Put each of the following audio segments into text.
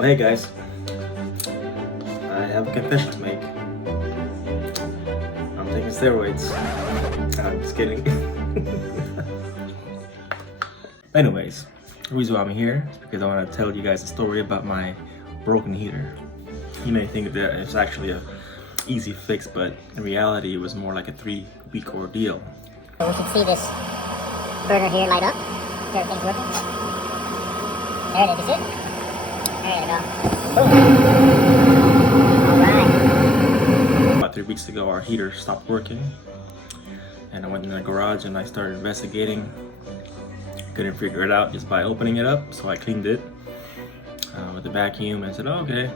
Well, hey guys, I have a confession to make. I'm taking steroids. I'm just kidding. Anyways, the reason why I'm here is because I want to tell you guys a story about my broken heater. You may think that it's actually a easy fix, but in reality it was more like a 3-week ordeal. So we can see this burner here light up. Everything's working. There it is, you see it? There you go. Boom. Alright. About 3 weeks ago our heater stopped working, and I went in the garage and I started investigating. Couldn't figure it out just by opening it up, so I cleaned it with the vacuum and said, oh, okay.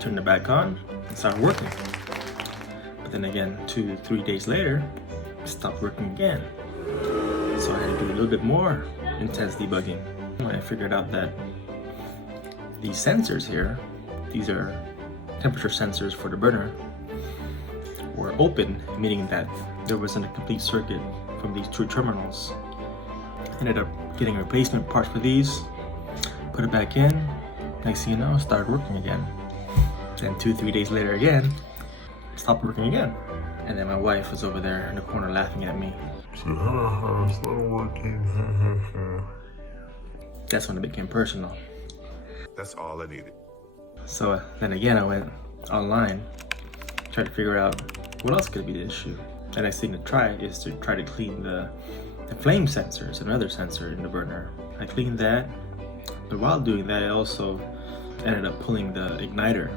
Turned it back on and started working. But then again, 2-3 days later, it stopped working again. So I had to do a little bit more intense debugging. When I figured out that these sensors here, these are temperature sensors for the burner, were open, meaning that there wasn't a complete circuit from these two terminals. Ended up getting replacement parts for these, put it back in. Next thing you know, it started working again. Then 2-3 days later again, it stopped working again. And then my wife was over there in the corner laughing at me. She said, ha, it's not working, ha, ha, ha. That's when it became personal. That's all I needed. So then again, I went online, tried to figure out what else could be the issue. The next thing to try is to try to clean the flame sensors, another sensor in the burner. I cleaned that, but while doing that, I also ended up pulling the igniter.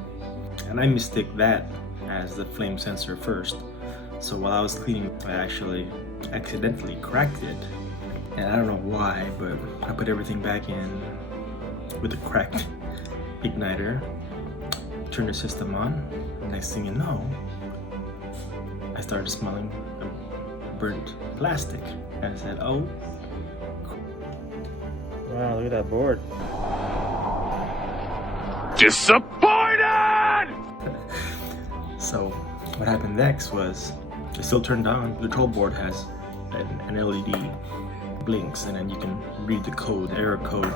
And I mistook that as the flame sensor first. So while I was cleaning, I actually accidentally cracked it. And I don't know why, but I put everything back in with a cracked igniter, turned the system on. Next thing you know, I started smelling burnt plastic. And I said, oh. Wow, look at that board. Disappointed! So what happened next was, it still turned on. The control board has an LED blinks, and then you can read the code. The error code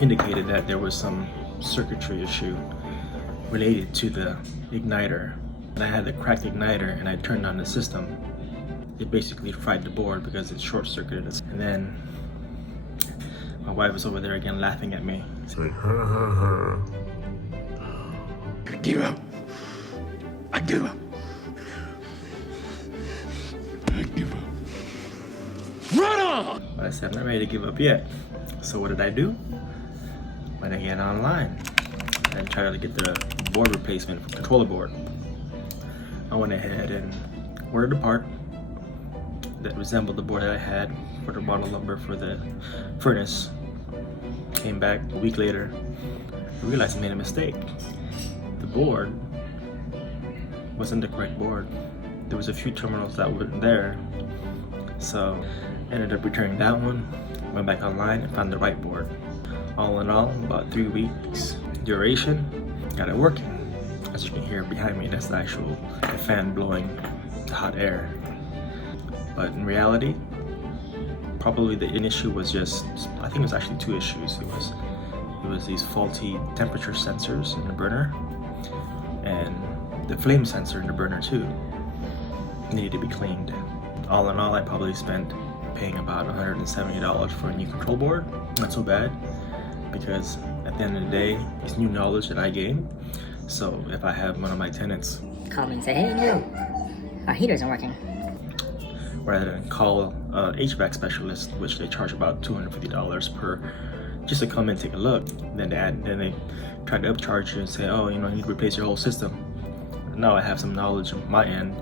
indicated that there was some circuitry issue related to the igniter. And I had the cracked igniter and I turned on the system. It basically fried the board because it's short-circuited. And then my wife was over there again laughing at me. Say, ha, ha, ha. I give up. I give up. I give up. Run on! But I said, I'm not ready to give up yet. So what did I do? Went again online and tried to get the board replacement for the controller board. I went ahead and ordered a part that resembled the board that I had for the model number for the furnace. Came back a week later, I realized I made a mistake. The board wasn't the correct board. There was a few terminals that weren't there. So ended up returning that one, went back online and found the right board. All in all, about 3 weeks duration, got it working. As you can hear behind me, that's the fan blowing the hot air. But in reality, probably the issue was just, I think it was actually 2 issues. It was these faulty temperature sensors in the burner, and the flame sensor in the burner too needed to be cleaned. All in all, I probably spent paying about $170 for a new control board. Not so bad, because at the end of the day, it's new knowledge that I gain. So if I have one of my tenants Call me and say, hey, no, our heater isn't working. rather than call an HVAC specialist, which they charge about $250 per, just to come and take a look. Then they try to upcharge you and say, oh, you need to replace your whole system. Now I have some knowledge on my end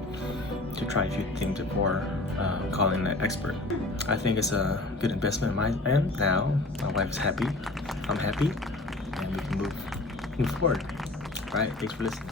to try a few things before calling an expert. I think it's a good investment on my end. Now my wife's happy, I'm happy, and we can move forward. All right, thanks for listening.